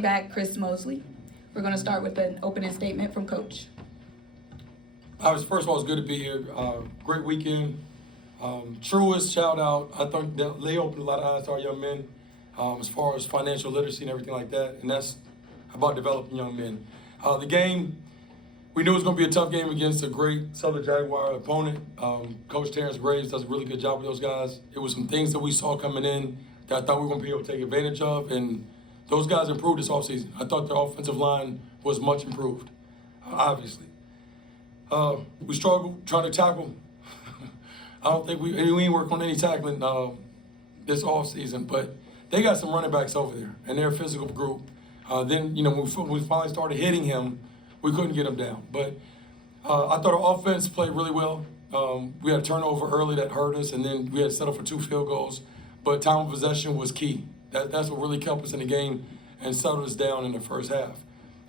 Back Chris Mosley. We're going to start with an opening statement from Coach. First of all, it's good to be here. Great weekend. Truest shout out. I think they opened a lot of eyes to our young men as far as financial literacy and everything like that. And that's about developing young men. The game, we knew it was going to be a tough game against a great Southern Jaguar opponent. Coach Terrence Graves does a really good job with those guys. It was some things that we saw coming in that I thought we were going to be able to take advantage of. And those guys improved this offseason. I thought their offensive line was much improved, obviously. We struggled trying to tackle. I don't think we ain't worked on any tackling this offseason, but they got some running backs over there, and they're a physical group. Then, when we finally started hitting him, we couldn't get him down. But I thought our offense played really well. We had a turnover early that hurt us, and then we had to settle for 2 field goals. But time of possession was key. That's what really kept us in the game and settled us down in the first half.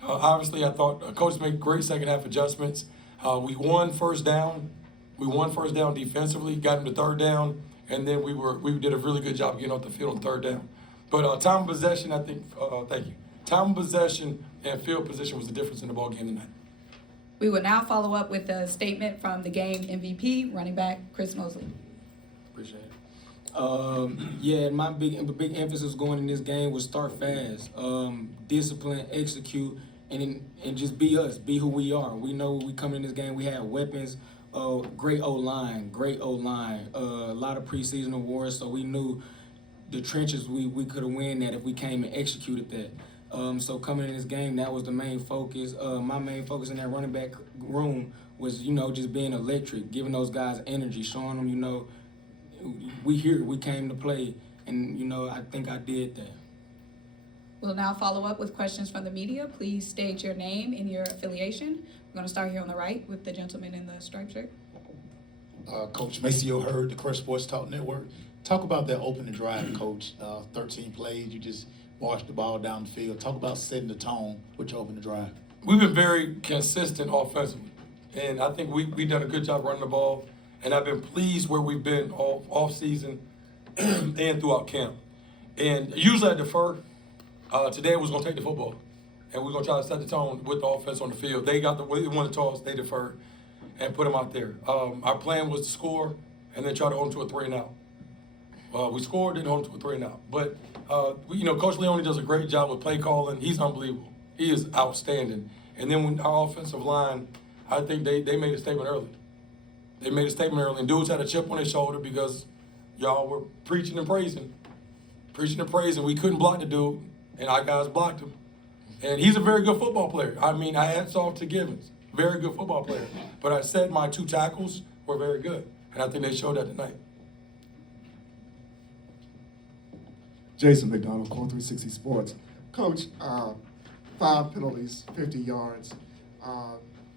Obviously, I thought coach made great second half adjustments. We won first down. We won first down defensively, got him to third down, and then we did a really good job getting off the field on third down. But time of possession, I think, thank you. Time of possession and field position was the difference in the ball game tonight. We will now follow up with a statement from the game MVP, running back Chris Mosley. Appreciate it. My big emphasis going in this game was start fast, discipline, execute, and just be us, be who we are. We know we come in this game, we have weapons, great O-line, a lot of preseason awards, so we knew the trenches we could have won that if we came and executed that. So coming in this game, that was the main focus. My main focus in that running back room was, just being electric, giving those guys energy, showing them, we here, we came to play, and, I think I did that. We'll now follow up with questions from the media. Please state your name and your affiliation. We're going to start here on the right with the gentleman in the striped shirt. Coach Maceo Hurd, the Crush Sports Talk Network. Talk about that opening drive, Coach. 13 plays, you just marched the ball down the field. Talk about setting the tone with your opening drive. We've been very consistent offensively, and I think we've done a good job running the ball, and I've been pleased where we've been off season and throughout camp. And usually I defer. Today was going to take the football, and we're going to try to set the tone with the offense on the field. They won the toss, they deferred, and put them out there. Our plan was to score and then try to hold them to a 3-and-out. We scored, didn't hold them to a 3-and-out. But, Coach Leone does a great job with play calling. He's unbelievable. He is outstanding. And then when our offensive line, I think they made a statement early. They made a statement early, and dudes had a chip on their shoulder because y'all were preaching and praising. We couldn't block the dude. And our guys blocked him. And he's a very good football player. I hats off to Givens. Very good football player. But I said my 2 tackles were very good. And I think they showed that tonight. Jason McDonald, Core 360 Sports. Coach, 5 penalties, 50 yards,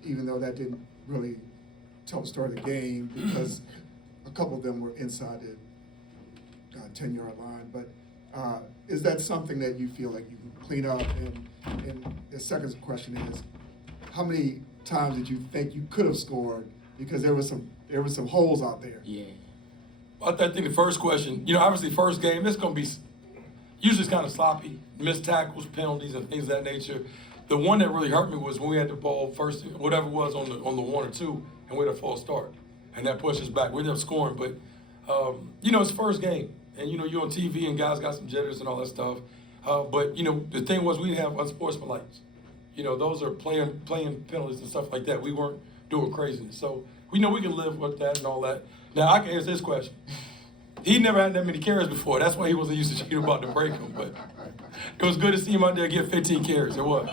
even though that didn't really tell the story of the game because a couple of them were inside the 10-yard line. But is that something that you feel like you can clean up? And the second question is, how many times did you think you could have scored because there was some holes out there? Yeah. I think the first question, obviously first game, it's going to be usually it's kind of sloppy, missed tackles, penalties, and things of that nature. The one that really hurt me was when we had the ball first, whatever it was on the 1 or 2, and we had a false start, and that pushed us back. We ended up scoring, but it's first game. And, you're on TV and guys got some jitters and all that stuff. But the thing was we didn't have unsportsmanlike. Those are playing penalties and stuff like that. We weren't doing craziness. So we know we can live with that and all that. Now, I can answer this question. He never had that many carries before. That's why he wasn't used to cheating about to break them. But it was good to see him out there get 15 carries. It was.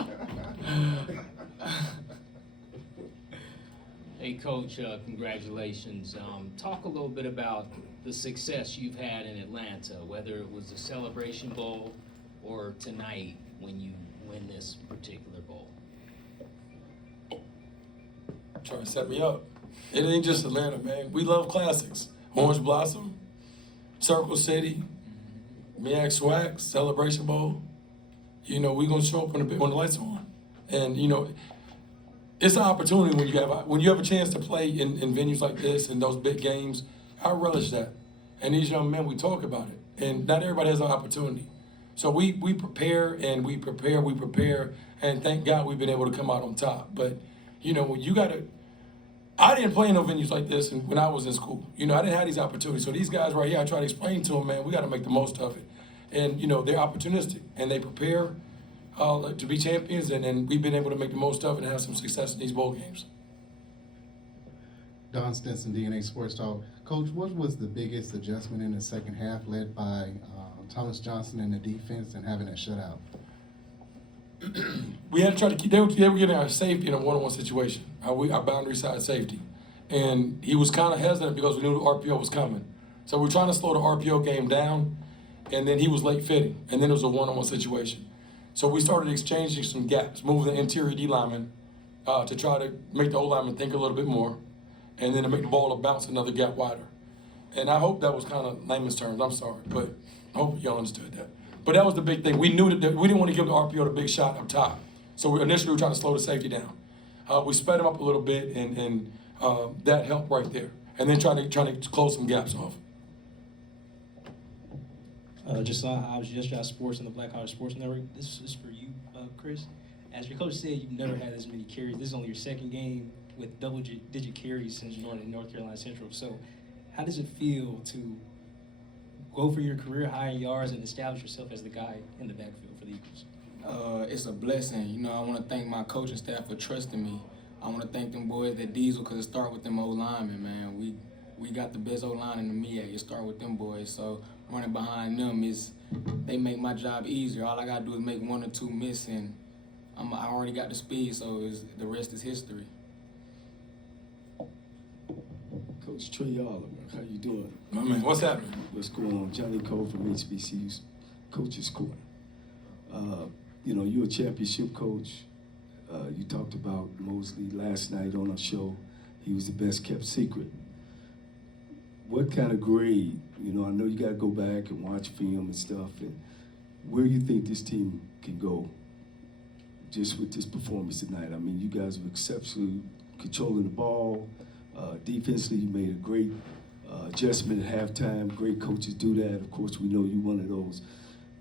Hey, Coach, congratulations. Talk a little bit about the success you've had in Atlanta, whether it was the Celebration Bowl or tonight when you win this particular bowl. Trying to set me up. It ain't just Atlanta, man. We love classics. Orange Blossom, Circle City, MEAC SWAC, Celebration Bowl. We're going to show up when the lights are on. And, it's an opportunity when you have a chance to play in venues like this and those big games. I relish that. And these young men, we talk about it. And not everybody has an opportunity. So we prepare and we prepare, and thank God we've been able to come out on top. But, you know, you got to, I didn't play in no venues like this when I was in school. You know, I didn't have these opportunities. So these guys right here, I try to explain to them, man, we got to make the most of it. And, you know, they're opportunistic, and they prepare to be champions, and we've been able to make the most of it and have some success in these bowl games. Don Stinson, DNA Sports Talk. Coach, what was the biggest adjustment in the second half led by Thomas Johnson in the defense and having that shutout? We had to try to keep, they were getting our safety in a one-on-one situation, our boundary side safety. And he was kind of hesitant because we knew the RPO was coming. So we were trying to slow the RPO game down, and then he was late fitting, and then it was a one-on-one situation. So we started exchanging some gaps, moving the interior D lineman to try to make the O lineman think a little bit more, and then to make the ball bounce another gap wider. And I hope that was kind of layman's terms, I'm sorry, but I hope y'all understood that. But that was the big thing. We knew that we didn't want to give the RPO the big shot up top. So initially we were trying to slow the safety down. We sped him up a little bit, and that helped right there. And then trying to close some gaps off. Just saw I was yesterday at sports on the Black College Sports Network. This is for you, Chris. As your coach said, you've never had this many carries. This is only your second game with double-digit carries since you joined North Carolina Central. So how does it feel to go for your career high in yards and establish yourself as the guy in the backfield for the Eagles? It's a blessing. You know, I want to thank my coaching staff for trusting me. I want to thank them boys at Diesel because it started with them O-linemen, man. We got the best O-line in the MEAC. It started with them boys. So running behind them they make my job easier. All I got to do is make one or two miss, and I already got the speed, so the rest is history. Coach Trei, how you doing? My man, what's happening? What's going on? Johnny Cole from HBCU's Coaches Corner. You know, you're a championship coach. You talked about Mosley last night on our show. He was the best kept secret. What kind of grade, you know, I know you got to go back and watch film and stuff, and where you think this team can go just with this performance tonight? I mean, you guys were exceptionally controlling the ball. Defensively, you made a great adjustment at halftime. Great coaches do that. Of course, we know you're one of those.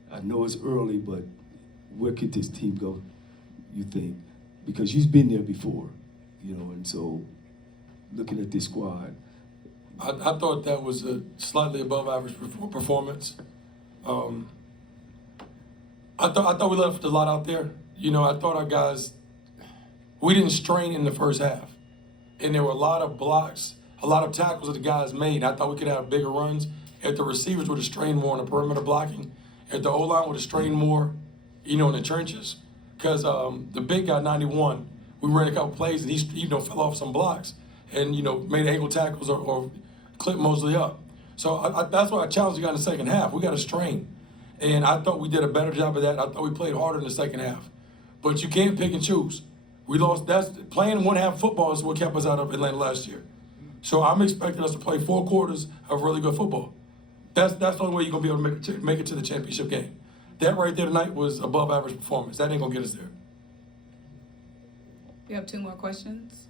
I know it's early, but where could this team go, you think? Because you've been there before, you know, and so looking at this squad. I thought that was a slightly above average performance. I thought we left a lot out there. You know, I thought our guys, we didn't strain in the first half. And there were a lot of blocks, a lot of tackles that the guys made. I thought we could have bigger runs if the receivers would have strained more on the perimeter blocking, if the O-line would have strained more, you know, in the trenches. Because the big guy, 91, we ran a couple plays and he, you know, fell off some blocks and, you know, made ankle tackles or clipped Mosley up. So that's why I challenged the guy in the second half. We got to strain. And I thought we did a better job of that. I thought we played harder in the second half. But you can't pick and choose. We lost. Playing one half football is what kept us out of Atlanta last year. So I'm expecting us to play 4 quarters of really good football. That's the only way you're gonna be able to make it to the championship game. That right there tonight was above average performance. That ain't gonna get us there. We have 2 more questions.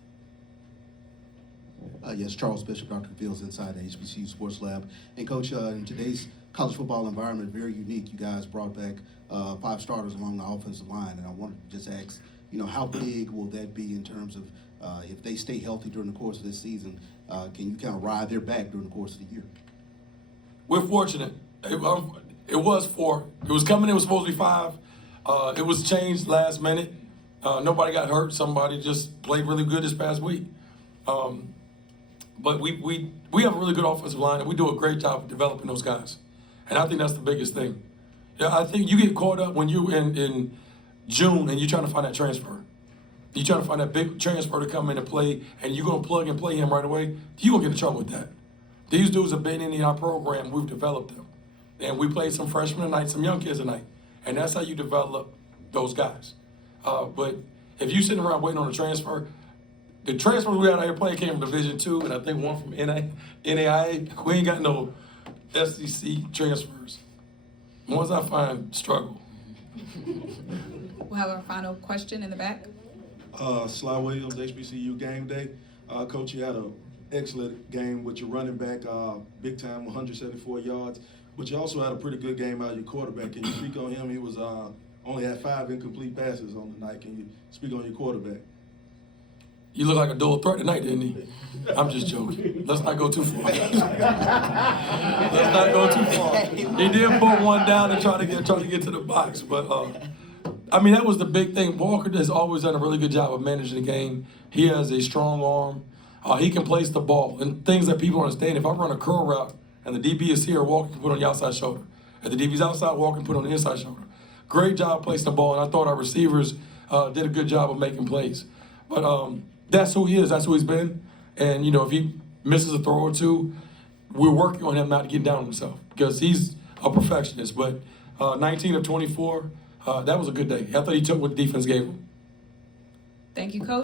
Yes, Charles Bishop, Dr. Fields, inside the HBCU Sports Lab. And Coach, in today's college football environment, very unique. You guys brought back 5 starters along the offensive line, and I wanted to just ask, you know, how big will that be in terms of if they stay healthy during the course of this season? Can you kind of ride their back during the course of the year? We're fortunate. It was 4. It was coming. It was supposed to be 5. It was changed last minute. Nobody got hurt. Somebody just played really good this past week. But we have a really good offensive line, and we do a great job of developing those guys. And I think that's the biggest thing. Yeah, I think you get caught up when you're in June and you're trying to find that transfer. You're trying to find that big transfer to come in and play, and you're going to plug and play him right away. You're going to get in trouble with that. These dudes have been in our program. We've developed them. And we played some freshmen tonight, some young kids tonight. And that's how you develop those guys. But if you sitting around waiting on a transfer, the transfers we had out here playing came from Division II, and I think one from NAIA. We ain't got no SEC transfers. The ones I find struggle. We'll have our final question in the back. Sly Williams, HBCU Game Day. Coach, you had an excellent game with your running back, big time, 174 yards. but you also had a pretty good game out of your quarterback. Can you speak on him? He was only had 5 incomplete passes on the night. Can you speak on your quarterback? You look like a dual threat tonight, didn't he? I'm just joking. Let's not go too far. Let's not go too far. He did put one down and try to get to the box, but I mean, that was the big thing. Walker has always done a really good job of managing the game. He has a strong arm. He can place the ball, and things that people understand. If I run a curl route and the DB is here, Walker can put on the outside shoulder. If the DB's outside, Walker can put on the inside shoulder. Great job placing the ball, and I thought our receivers did a good job of making plays. But that's who he is. That's who he's been. And, you know, if he misses a throw or two, we're working on him not to get down on himself because he's a perfectionist. But 19 of 24, that was a good day. I thought he took what the defense gave him. Thank you, Coach.